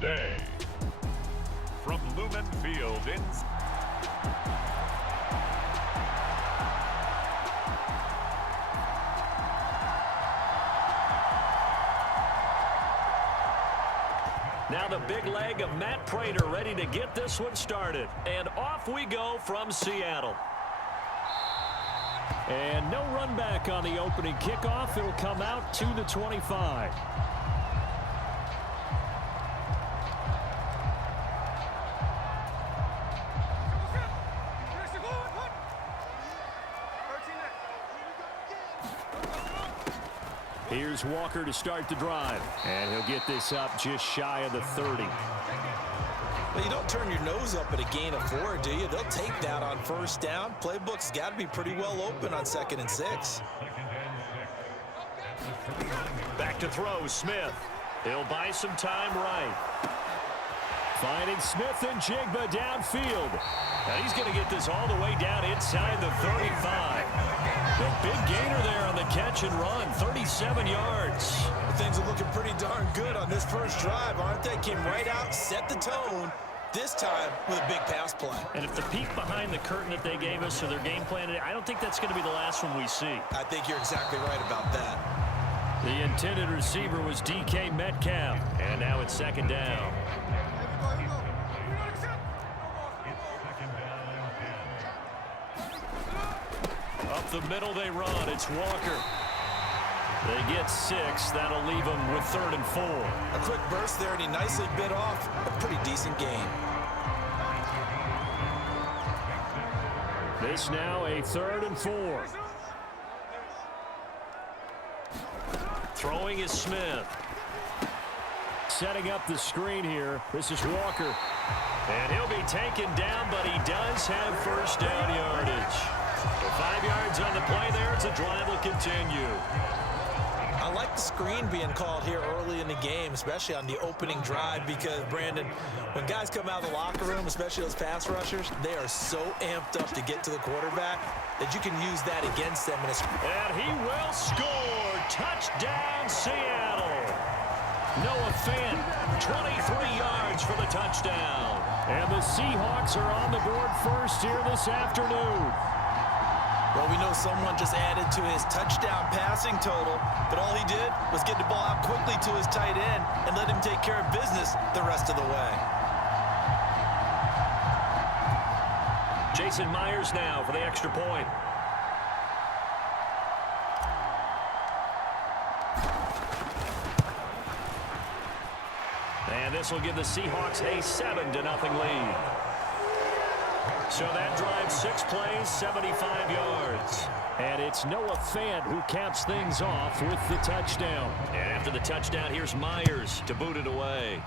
the day. From Lumen Field in... Now the big leg of Matt Prater ready to get this one started. And off we go from Seattle. And no run back on the opening kickoff. It'll come out to the 25. Here's Walker to start the drive. And he'll get this up just shy of the 30. Well, you don't turn your nose up at a gain of 4, do you? They'll take that on first down. Playbook's got to be pretty well open on 2nd and 6. Back to throw, Smith. He'll buy some time right. Finding Smith and Jigba downfield. Now he's going to get this all the way down inside the 35. A big gainer there on the catch and run, 37 yards. Things are looking pretty darn good on this first drive, aren't they? Came right out, set the tone, this time with a big pass play. And if the peek behind the curtain that they gave us or their game plan, I don't think that's going to be the last one we see. I think you're exactly right about that. The intended receiver was DK Metcalf, and now it's 2nd down. Up the middle they run. It's Walker. They get 6. That'll leave them with 3rd and 4. A quick burst there, and he nicely bit off a pretty decent gain. This now a 3rd and 4. Throwing is Smith. Setting up the screen here. This is Walker. And he'll be taken down, but he does have first down yardage. 5 yards on the play there. It's a drive will continue. I like the screen being called here early in the game, especially on the opening drive, because, Brandon, when guys come out of the locker room, especially those pass rushers, they are so amped up to get to the quarterback that you can use that against them. And he will score. Touchdown, Seattle. Noah Fant, 23 yards for the touchdown. And the Seahawks are on the board first here this afternoon. Well, we know someone just added to his touchdown passing total, but all he did was get the ball out quickly to his tight end and let him take care of business the rest of the way. Jason Myers now for the extra point. And this will give the Seahawks a 7-0 lead. So that drives 6 plays, 75 yards. And it's Noah Fant who caps things off with the touchdown. And after the touchdown, here's Myers to boot it away.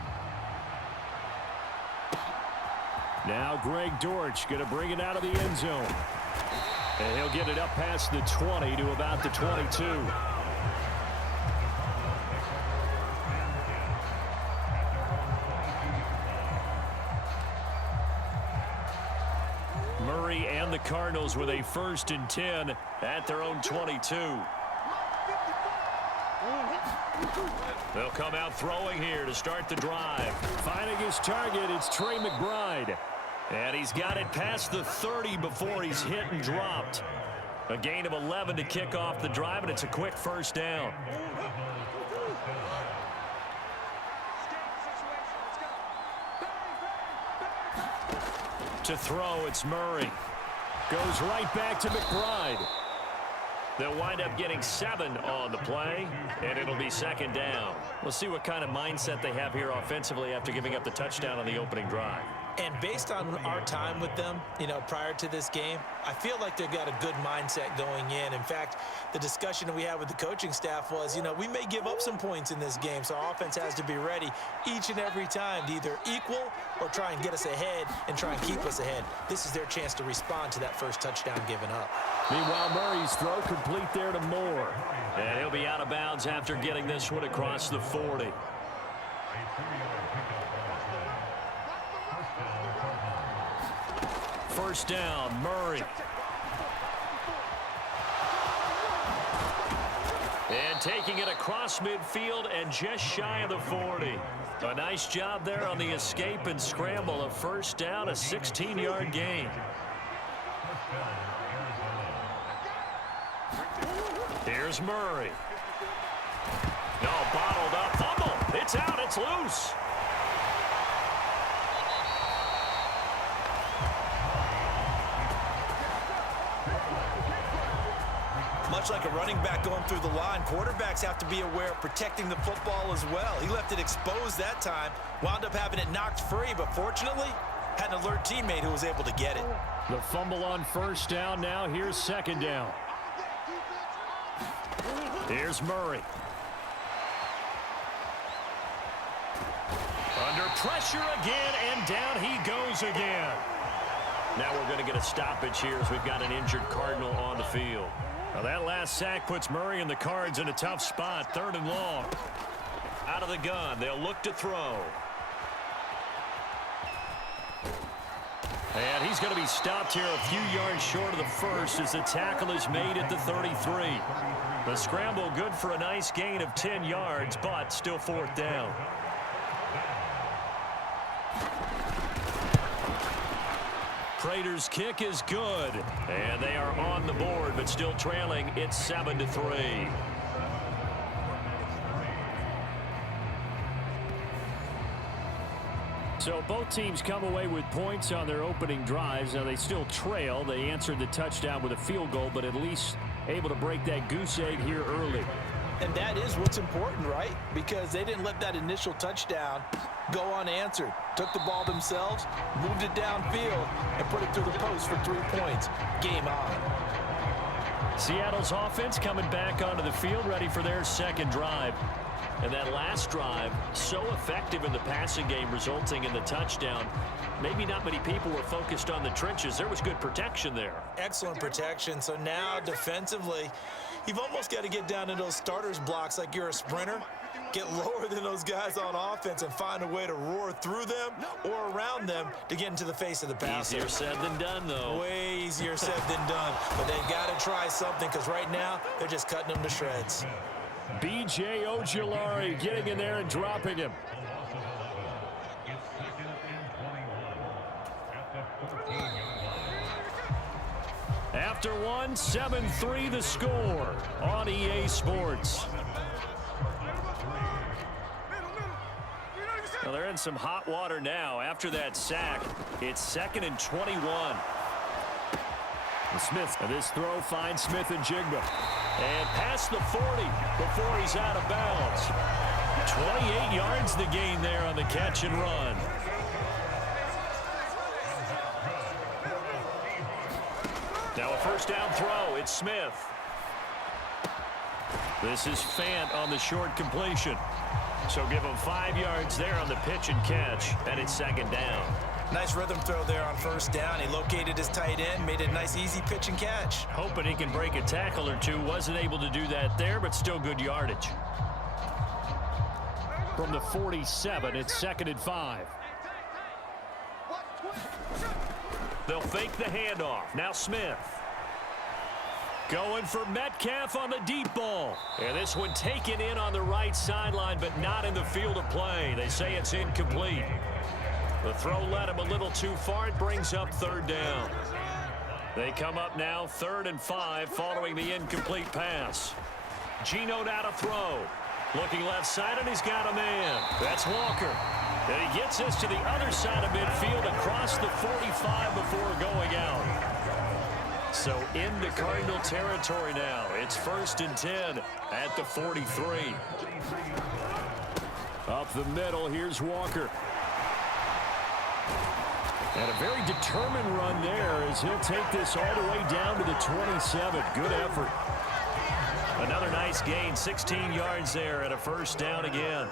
Now Greg Dortch going to bring it out of the end zone. And he'll get it up past the 20 to about the 22. Murray and the Cardinals with a 1st and 10 at their own 22. They'll come out throwing here to start the drive. Finding his target, it's Trey McBride. And he's got it past the 30 before he's hit and dropped. A gain of 11 to kick off the drive, and it's a quick first down. To throw, it's Murray. Goes right back to McBride. They'll wind up getting 7 on the play, and it'll be 2nd down. We'll see what kind of mindset they have here offensively after giving up the touchdown on the opening drive. And based on our time with them, prior to this game, I feel like they've got a good mindset going in. In fact, the discussion that we had with the coaching staff was, we may give up some points in this game, so our offense has to be ready each and every time to either equal or try and get us ahead and try and keep us ahead. This is their chance to respond to that first touchdown given up. Meanwhile, Murray's throw complete there to Moore. And he'll be out of bounds after getting this one across the 40. First down, Murray. And taking it across midfield and just shy of the 40. A nice job there on the escape and scramble. A first down, a 16-yard gain. Here's Murray. No, bottled up. Fumble. It's out. It's loose. Much like a running back going through the line, quarterbacks have to be aware of protecting the football as well. He left it exposed that time, wound up having it knocked free, but fortunately, had an alert teammate who was able to get it. The fumble on first down now. Here's second down. Here's Murray. Under pressure again, and down he goes again. Now we're going to get a stoppage here as we've got an injured Cardinal on the field. Now that last sack puts Murray and the Cards in a tough spot. 3rd and long. Out of the gun. They'll look to throw. And he's going to be stopped here a few yards short of the first as the tackle is made at the 33. The scramble good for a nice gain of 10 yards, but still 4th down. Prater's kick is good, and they are on the board, but still trailing. It's 7-3. So both teams come away with points on their opening drives. Now they still trail. They answered the touchdown with a field goal, but at least able to break that goose egg here early. And that is what's important, right? Because they didn't let that initial touchdown go unanswered. Took the ball themselves, moved it downfield, and put it through the post for 3 points. Game on. Seattle's offense coming back onto the field, ready for their second drive. And that last drive, so effective in the passing game, resulting in the touchdown. Maybe not many people were focused on the trenches. There was good protection there. Excellent protection. So now defensively, you've almost got to get down to those starters blocks like you're a sprinter. Get lower than those guys on offense and find a way to roar through them or around them to get into the face of the passer. Easier said than done, though. Way easier said than done. But they've got to try something because right now they're just cutting them to shreds. B.J. Ojulari getting in there and dropping him. After one, 7-3 the score on EA Sports. Well, they're in some hot water now. After that sack, it's 2nd and 21. Smith, this throw finds Smith and Jigba. And past the 40 before he's out of bounds. 28 yards the gain there on the catch and run. Now a first down throw. It's Smith. This is Fant on the short completion. So give him 5 yards there on the pitch and catch. And it's 2nd down. Nice rhythm throw there on first down. He located his tight end, made it a nice easy pitch and catch. Hoping he can break a tackle or two. Wasn't able to do that there, but still good yardage. From the 47, it's 2nd and 5. They'll fake the handoff. Now Smith. Going for Metcalf on the deep ball. And this one taken in on the right sideline, but not in the field of play. They say it's incomplete. The throw led him a little too far. It brings up 3rd down. They come up now 3rd and 5 following the incomplete pass. Geno now to throw. Looking left side, and he's got a man. That's Walker. And he gets us to the other side of midfield across the 45 before going out. So into Cardinal territory now. It's 1st and 10 at the 43. Up the middle, here's Walker. And a very determined run there as he'll take this all the way down to the 27. Good effort. Another nice gain, 16 yards there and a first down again.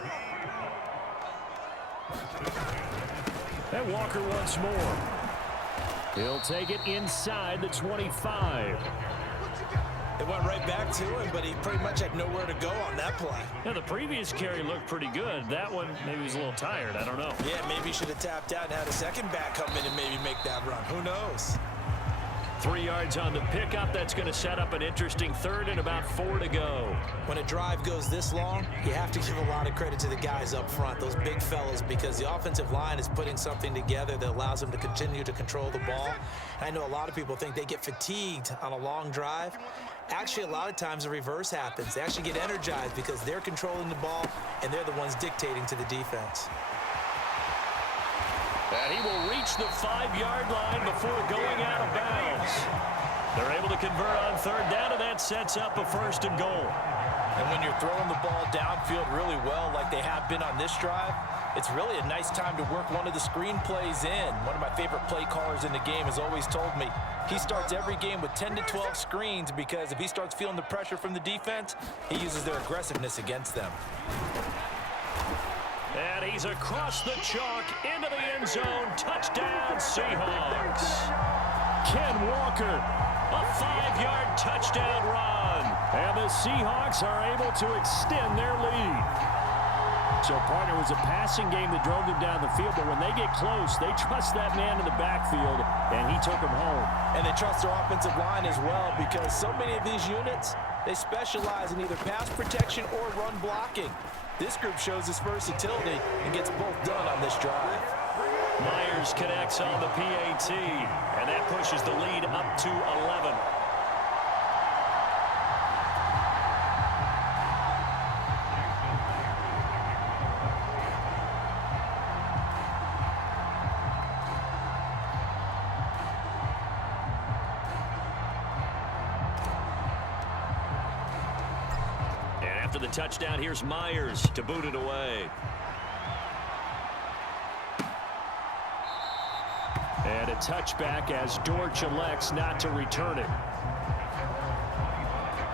And Walker once more. He'll take it inside the 25. It went right back to him, but he pretty much had nowhere to go on that play. Now, the previous carry looked pretty good. That one, maybe he was a little tired. I don't know. Yeah, maybe he should have tapped out and had a second back come in and maybe make that run. Who knows? 3 yards on the pickup. That's going to set up an interesting third and about 4 to go. When a drive goes this long, you have to give a lot of credit to the guys up front, those big fellas, because the offensive line is putting something together that allows them to continue to control the ball. I know a lot of people think they get fatigued on a long drive. Actually, a lot of times the reverse happens. They actually get energized because they're controlling the ball and they're the ones dictating to the defense. And he will reach the 5-yard line before going out of bounds. They're able to convert on third down, and that sets up a 1st and goal. And when you're throwing the ball downfield really well like they have been on this drive, it's really a nice time to work one of the screen plays in. One of my favorite play callers in the game has always told me he starts every game with 10 to 12 screens because if he starts feeling the pressure from the defense, he uses their aggressiveness against them. And he's across the chalk into the end zone. Touchdown, Seahawks. Ken Walker, a 5-yard touchdown run. And the Seahawks are able to extend their lead. So, partner, was a passing game that drove them down the field, but when they get close, they trust that man in the backfield, and he took them home. And they trust their offensive line as well because so many of these units, they specialize in either pass protection or run blocking. This group shows its versatility and gets both done on this drive. Myers connects on the PAT, and that pushes the lead up to 11. After the touchdown, here's Myers to boot it away. And a touchback as Dortch elects not to return it.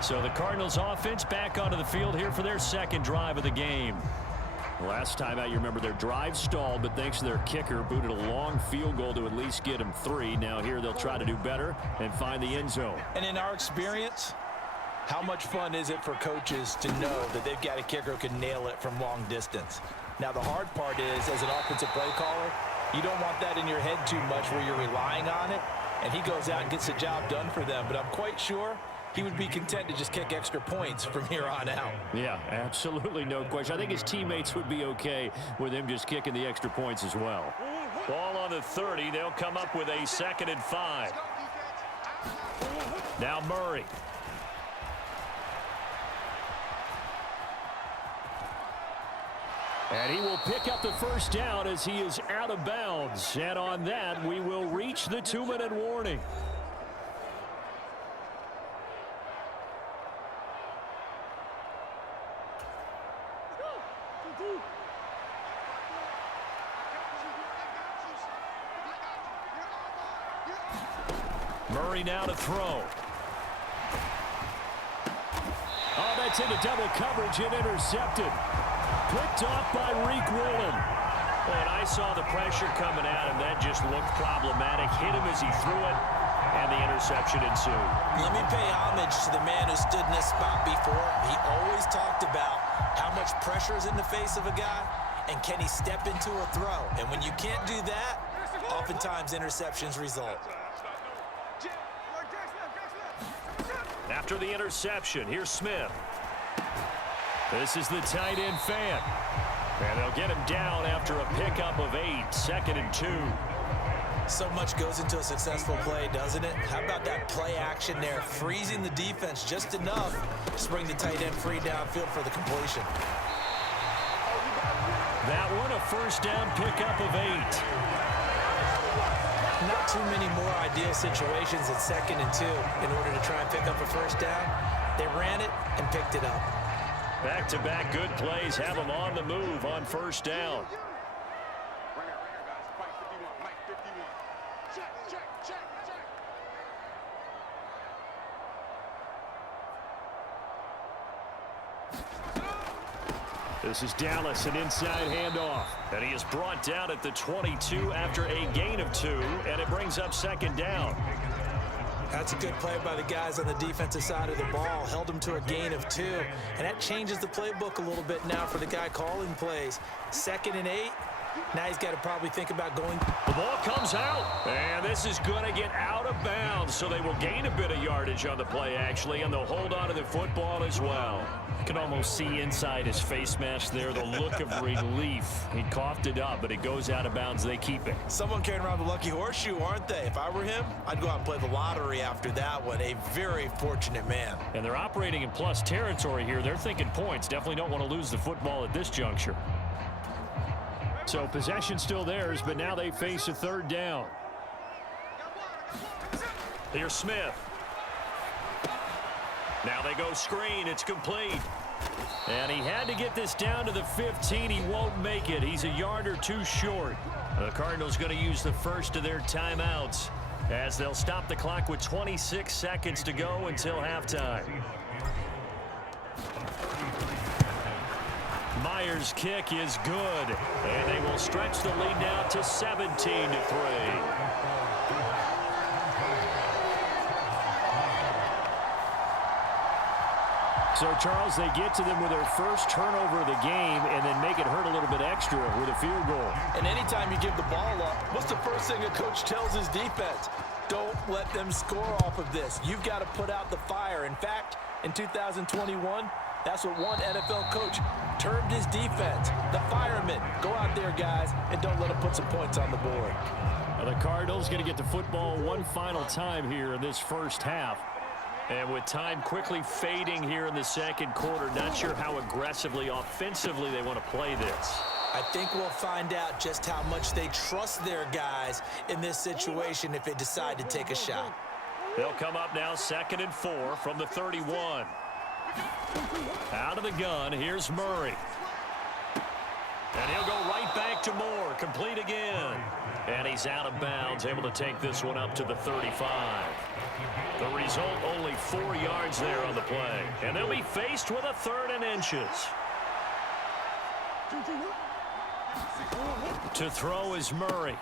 So the Cardinals offense back onto the field here for their 2nd drive of the game. Last time out, you remember their drive stalled, but thanks to their kicker, booted a long field goal to at least get them 3. Now here they'll try to do better and find the end zone. And in our experience, how much fun is it for coaches to know that they've got a kicker who can nail it from long distance? Now, the hard part is, as an offensive play caller, you don't want that in your head too much where you're relying on it, and he goes out and gets the job done for them. But I'm quite sure he would be content to just kick extra points from here on out. Yeah, absolutely no question. I think his teammates would be okay with him just kicking the extra points as well. Ball on the 30. They'll come up with a 2nd and 5. Now Murray. And he will pick up the 1st down as he is out of bounds. And on that, we will reach the 2-minute warning. Murray now to throw. Oh, that's into double coverage and intercepted. Picked off by Reek Woolen. And I saw the pressure coming at him. That just looked problematic. Hit him as he threw it, and the interception ensued. Let me pay homage to the man who stood in this spot before. He always talked about how much pressure is in the face of a guy, and can he step into a throw. And when you can't do that, oftentimes interceptions result. After the interception, here's Smith. This is the tight end fan. And they'll get him down after a pickup of 8, 2nd and 2. So much goes into a successful play, doesn't it? How about that play action there, freezing the defense just enough to bring the tight end free downfield for the completion. That one, a 1st down pickup of 8. Not too many more ideal situations at 2nd and 2 in order to try and pick up a 1st down. They ran it and picked it up. Back-to-back good plays have them on the move on 1st down. This is Dallas, an inside handoff. And he is brought down at the 22 after a gain of 2, and it brings up 2nd down. That's a good play by the guys on the defensive side of the ball. Held them to a gain of 2. And that changes the playbook a little bit now for the guy calling plays. 2nd and 8, Now he's got to probably think about going. The ball comes out, and this is going to get out of bounds, so they will gain a bit of yardage on the play, actually, and they'll hold on to the football as well. You can almost see inside his face mask there the look of relief. He coughed it up, but it goes out of bounds. They keep it. Someone carrying around the lucky horseshoe, aren't they? If I were him, I'd go out and play the lottery after that one. A very fortunate man. And they're operating in plus territory here. They're thinking points. Definitely don't want to lose the football at this juncture. So possession still theirs, but now they face a third down. Here's Smith. Now they go screen. It's complete. And he had to get this down to the 15. He won't make it. He's a yard or two short. The Cardinals going to use the first of their timeouts as they'll stop the clock with 26 seconds to go until halftime. Myers' kick is good, and they will stretch the lead now to 17-3. So, Charles, they get to them with their first turnover of the game and then make it hurt a little bit extra with a field goal. And anytime you give the ball up, what's the first thing a coach tells his defense? Don't let them score off of this. You've got to put out the fire. In fact, in 2021, that's what one NFL coach termed his defense, the firemen. Go out there, guys, and don't let them put some points on the board. Now the Cardinals going to get the football one final time here in this first half. And with time quickly fading here in the second quarter, not sure how aggressively, offensively they want to play this. I think we'll find out just how much they trust their guys in this situation if they decide to take a shot. They'll come up now 2nd and 4 from the 31. Out of the gun, here's Murray. And he'll go right back to Moore, complete again. And he's out of bounds, able to take this one up to the 35. The result, only 4 yards there on the play. And they'll be faced with a 3rd and inches. To throw is Murray.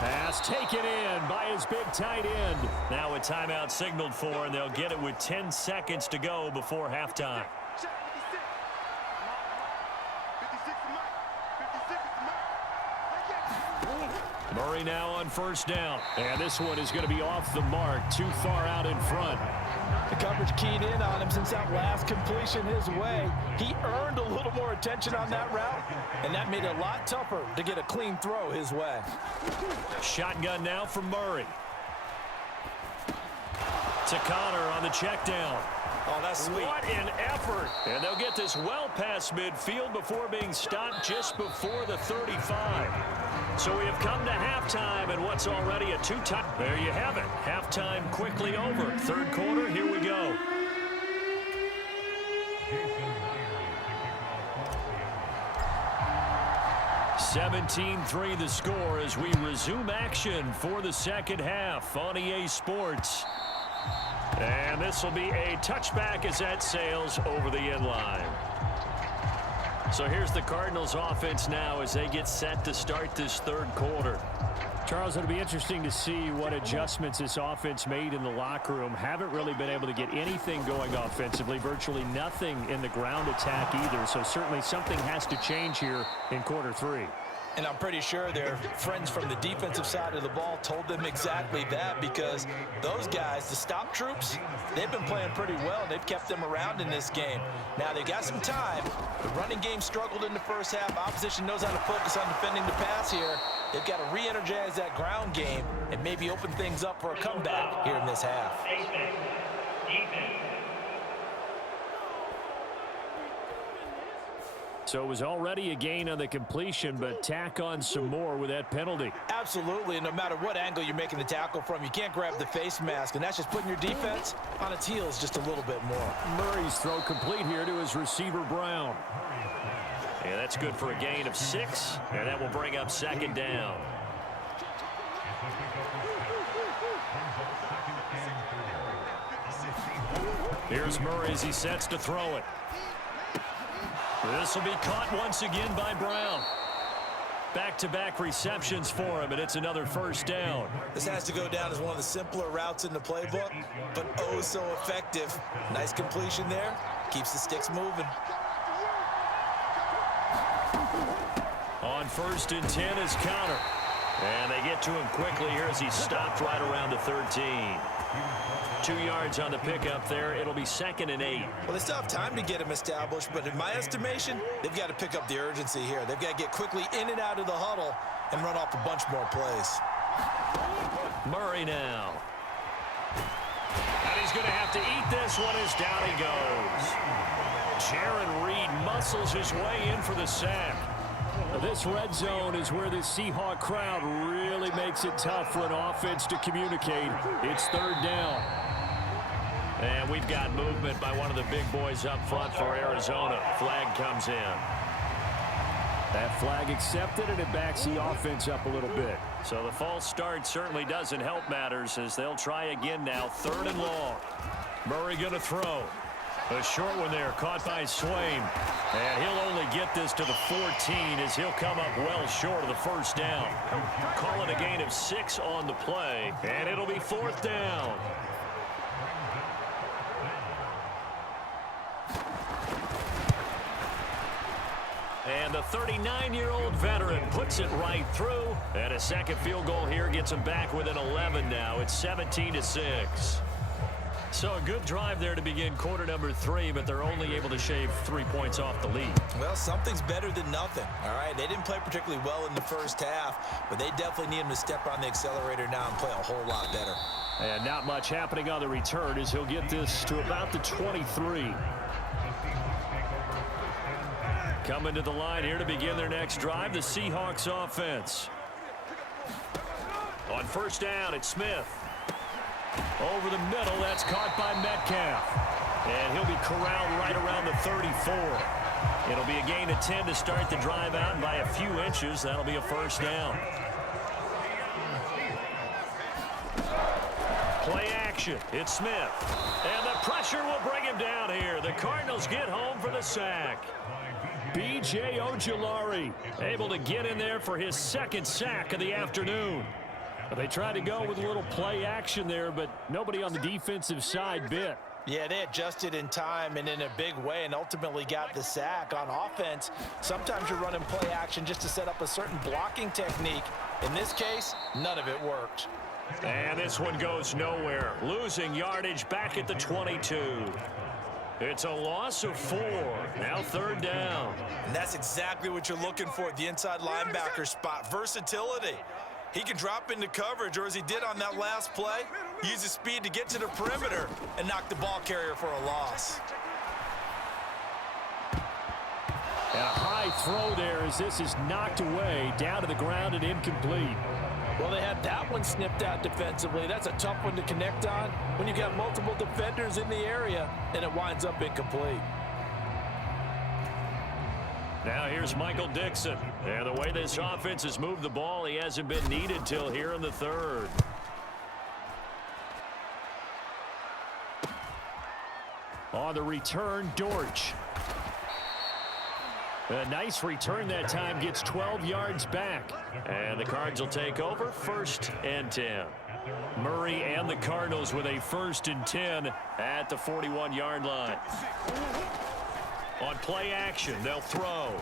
Pass taken in by his big tight end. Now a timeout signaled for, and they'll get it with 10 seconds to go before halftime. Murray now on first down. And this one is going to be off the mark, too far out in front. The coverage keyed in on him since that last completion his way. He earned a little more attention on that route, and that made it a lot tougher to get a clean throw his way. Shotgun now from Murray. To Connor on the check down. Oh, that's sweet. What an effort. And they'll get this well past midfield before being stopped just before the 35. So we have come to halftime and what's already a two-time. There you have it. Halftime quickly over. Third quarter, here we go. (17-3) the score as we resume action for the second half on EA Sports. And this will be a touchback as that sails over the end line. So here's the Cardinals offense now as they get set to start this third quarter. Charles, it'll be interesting to see what adjustments this offense made in the locker room. Haven't really been able to get anything going offensively, virtually nothing in the ground attack either. So certainly something has to change here in quarter 3. And I'm pretty sure their friends from the defensive side of the ball told them exactly that, because those guys, the stop troops, they've been playing pretty well. They've kept them around in this game. Now they've got some time. The running game struggled in the first half. Opposition knows how to focus on defending the pass here. They've got to re-energize that ground game and maybe open things up for a comeback here in this half. So it was already a gain on the completion, but tack on some more with that penalty. Absolutely, and no matter what angle you're making the tackle from, you can't grab the face mask, and that's just putting your defense on its heels just a little bit more. Murray's throw complete here to his receiver, Brown. Yeah, that's good for a gain of 6, and that will bring up second down. Here's Murray as he sets to throw it. This will be caught once again by Brown. Back-to-back receptions for him, and it's another first down. This has to go down as one of the simpler routes in the playbook, but oh so effective. Nice completion there. Keeps the sticks moving. On On 1st and 10 is counter. And they get to him quickly here as he stopped right around the 13. 2 yards on the pickup there. It'll be 2nd and 8. Well, they still have time to get him established, but in my estimation, they've got to pick up the urgency here. They've got to get quickly in and out of the huddle and run off a bunch more plays. Murray now. And he's going to have to eat this one as down he goes. Jaron Reed muscles his way in for the sack. This red zone is where the Seahawk crowd really makes it tough for an offense to communicate. It's 3rd down. And we've got movement by one of the big boys up front for Arizona. Flag comes in. That flag accepted, and it backs the offense up a little bit. So the false start certainly doesn't help matters as they'll try again now. 3rd and long. Murray going to throw. A short one there, caught by Swain. And he'll only get this to the 14 as he'll come up well short of the 1st down. Calling a gain of 6 on the play, and it'll be 4th down. And the 39-year-old veteran puts it right through. And a second field goal here gets him back within 11 now. It's 17-6. So a good drive there to begin quarter number 3, but they're only able to shave 3 points off the lead. Well, something's better than nothing, all right? They didn't play particularly well in the first half, but they definitely need him to step on the accelerator now and play a whole lot better. And not much happening on the return as he'll get this to about the 23. Coming to the line here to begin their next drive, the Seahawks offense. On 1st down, it's Smith. Over the middle, that's caught by Metcalf. And he'll be corralled right around the 34. It'll be a gain of 10 to start the drive out, and by a few inches, that'll be a 1st down. Play action, it's Smith. And the pressure will bring him down here. The Cardinals get home for the sack. B.J. Ojulari able to get in there for his 2nd sack of the afternoon. They tried to go with a little play action there, but nobody on the defensive side bit. Yeah, they adjusted in time and in a big way and ultimately got the sack. On offense, sometimes you're running play action just to set up a certain blocking technique. In this case, none of it worked. And this one goes nowhere. Losing yardage back at the 22. It's a loss of 4. Now 3rd down. And that's exactly what you're looking for at the inside linebacker spot. Versatility. He can drop into coverage, or as he did on that last play, use his speed to get to the perimeter and knock the ball carrier for a loss. And a high throw there as this is knocked away, down to the ground and incomplete. Well, they had that one snipped out defensively. That's a tough one to connect on when you've got multiple defenders in the area, and it winds up incomplete. Now here's Michael Dixon. And the way this offense has moved the ball, he hasn't been needed till here in the 3rd. On the return, Dortch. A nice return that time, gets 12 yards back. And the Cards will take over 1st and 10. Murray and the Cardinals with a 1st and 10 at the 41-yard line. On play action, they'll throw.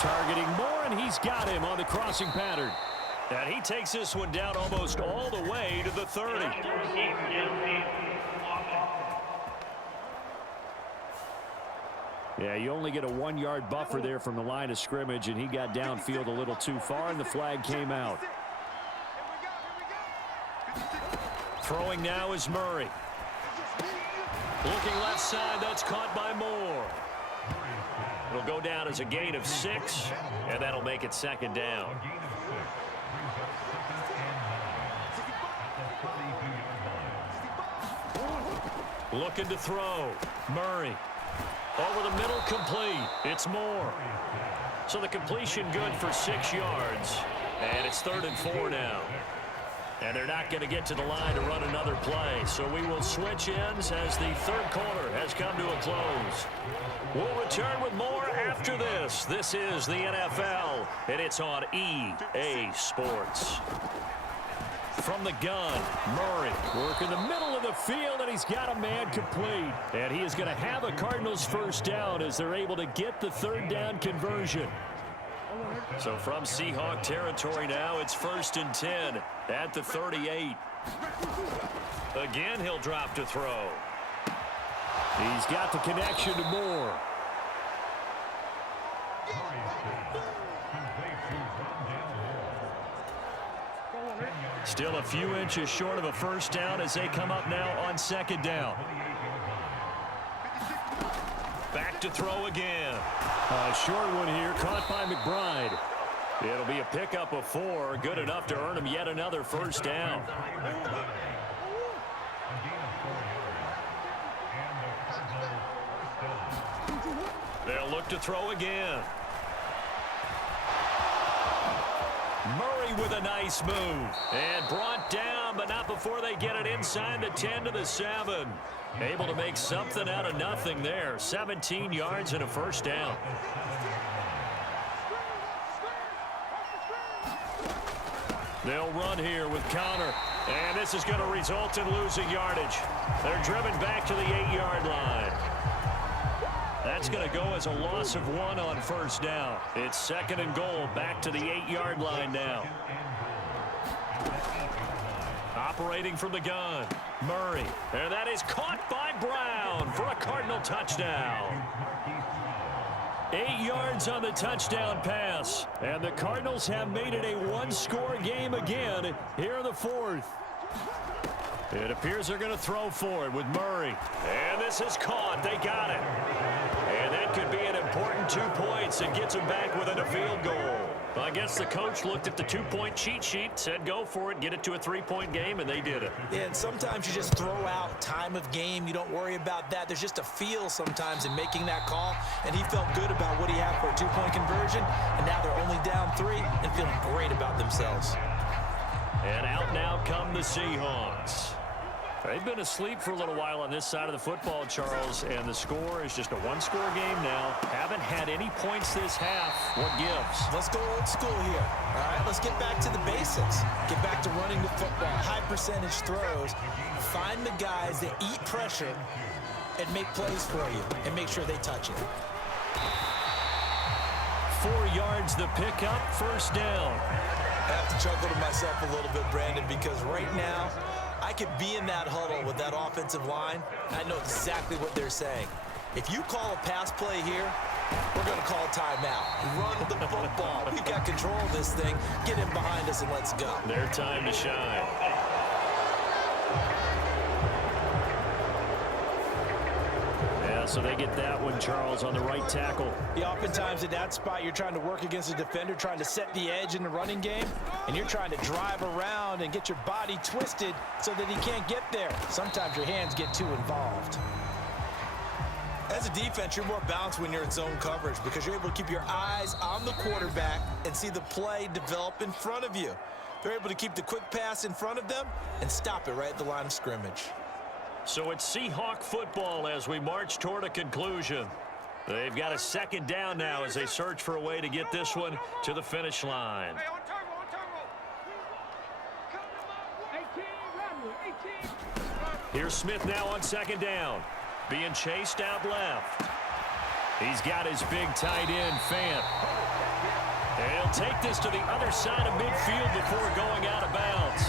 Targeting Moore, and he's got him on the crossing pattern. And he takes this one down almost all the way to the 30. Yeah, you only get a 1-yard buffer there from the line of scrimmage, and he got downfield a little too far, and the flag came out. Throwing now is Murray. Looking left side, that's caught by Moore. It'll go down as a gain of 6, and that'll make it 2nd down. Looking to throw. Murray. Over the middle, complete. It's Moore. So the completion good for 6 yards. And it's 3rd and 4 now. And they're not going to get to the line to run another play. So we will switch ends as the 3rd quarter has come to a close. We'll return with more after this. This is the NFL, and it's on EA Sports. From the gun, Murray working the middle of the field, and he's got a man complete. And he is going to have a Cardinals 1st down as they're able to get the 3rd down conversion. So from Seahawk territory now, it's 1st and 10 at the 38. Again, he'll drop to throw. He's got the connection to Moore. Still a few inches short of a first down as they come up now on 2nd down. Back to throw again. A short one here, caught by McBride. It'll be a pickup of 4, good enough to earn him yet another first down. They'll look to throw again. Murray with a nice move. And brought down, but not before they get it inside the 10 to the 7. Able to make something out of nothing there. 17 yards and a first down. They'll run here with Connor. And this is going to result in losing yardage. They're driven back to the 8-yard line. That's going to go as a loss of 1 on first down. It's 2nd and goal, back to the 8-yard line now. Operating from the gun, Murray. And that is caught by Brown for a Cardinal touchdown. 8 yards on the touchdown pass. And the Cardinals have made it a one-score game again here in the 4th. It appears they're going to throw for it with Murray. And this is caught. They got it. And that could be an important 2 points and gets them back within a field goal. Well, I guess the coach looked at the 2-point cheat sheet, said go for it, get it to a 3-point game, and they did it. Yeah, and sometimes you just throw out time of game. You don't worry about that. There's just a feel sometimes in making that call, and he felt good about what he had for a 2-point conversion, and now they're only down 3 and feeling great about themselves. And out now come the Seahawks. They've been asleep for a little while on this side of the football, Charles, and the score is just a one-score game now. Haven't had any points this half. What gives? Let's go old school here. All right, let's get back to the basics. Get back to running the football, high-percentage throws. Find the guys that eat pressure and make plays for you and make sure they touch it. 4 yards the pickup, first down. I have to chuckle to myself a little bit, Brandon, because right now, I could be in that huddle with that offensive line. I know exactly what they're saying. If you call a pass play here, we're going to call a timeout. Run the football. We've got control of this thing. Get in behind us and let's go. Their time to shine. Yeah, so they get that one, Charles, on the right tackle. Yeah, oftentimes at that spot, you're trying to work against a defender, trying to set the edge in the running game, and you're trying to drive around and get your body twisted so that he can't get there. Sometimes your hands get too involved. As a defense, you're more balanced when you're in zone coverage because you're able to keep your eyes on the quarterback and see the play develop in front of you. They're able to keep the quick pass in front of them and stop it right at the line of scrimmage. So it's Seahawk football as we march toward a conclusion. They've got a 2nd down now as they search for a way to get this one to the finish line. Here's Smith now on 2nd down. Being chased out left. He's got his big tight end, Fant. And he'll take this to the other side of midfield before going out of bounds.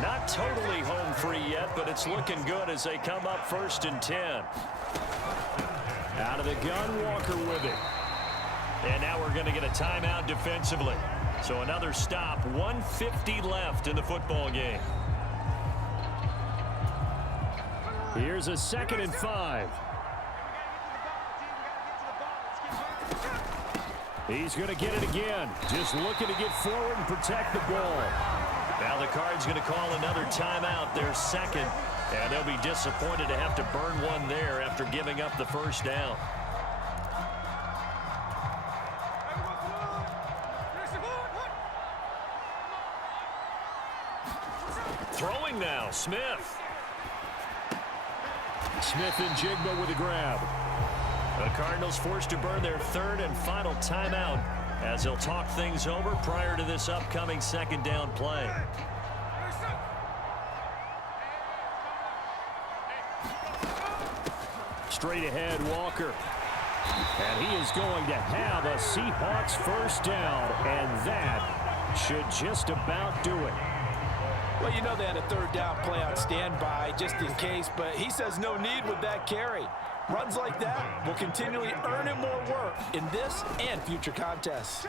Not totally home free yet, but it's looking good as they come up 1st and 10. Out of the gun, Walker with it. And now we're going to get a timeout defensively. So another stop, 1:50 left in the football game. Here's a 2nd and 5. He's going to get it again. Just looking to get forward and protect the ball. Now the Cards going to call another timeout, their 2nd. And they'll be disappointed to have to burn one there after giving up the first down. Throwing now, Smith. Smith and Jigba with a grab. The Cardinals forced to burn their 3rd and final timeout as they'll talk things over prior to this upcoming 2nd down play. Straight ahead, Walker. And he is going to have a Seahawks first down, and that should just about do it. Well, you know they had a third down play on standby just in case, but he says no need with that carry. Runs like that will continually earn him more work in this and future contests.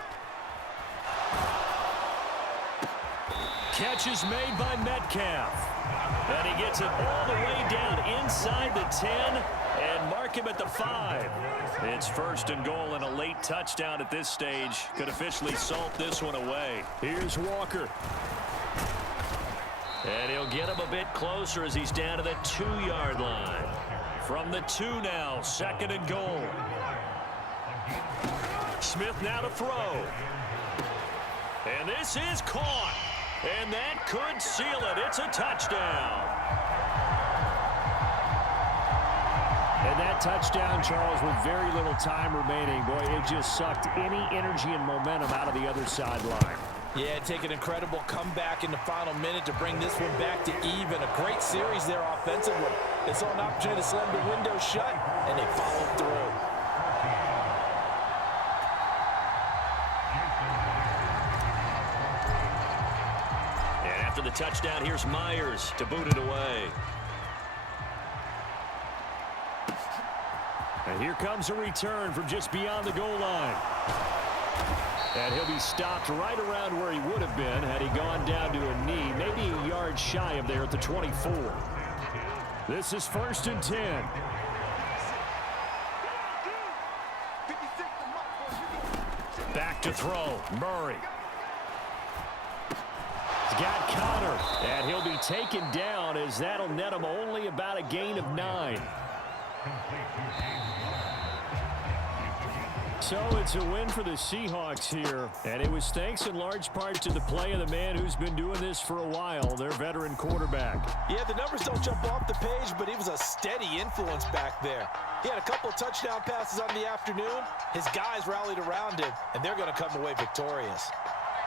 Catch is made by Metcalf. And he gets it all the way down inside the 10 and mark him at the 5. It's first and goal, and a late touchdown at this stage could officially salt this one away. Here's Walker. And he'll get him a bit closer as he's down to the 2-yard line. From the 2 now, second and goal. Smith now to throw. And this is caught. And that could seal it. It's a touchdown. And that touchdown, Charles, with very little time remaining, boy, it just sucked any energy and momentum out of the other sideline. Yeah, take an incredible comeback in the final minute to bring this one back to even. A great series there offensively. They saw an opportunity to slam the window shut, and they followed through. And after the touchdown, here's Myers to boot it away. And here comes a return from just beyond the goal line. And he'll be stopped right around where he would have been had he gone down to a knee, maybe a yard shy of there at the 24. This is first and 10. Back to throw, Murray. He's got Connor, and he'll be taken down as that'll net him only about a gain of 9. So it's a win for the Seahawks here, and it was thanks in large part to the play of the man who's been doing this for a while, their veteran quarterback. Yeah, the numbers don't jump off the page, but he was a steady influence back there. He had a couple of touchdown passes on the afternoon. His guys rallied around him, and they're going to come away victorious.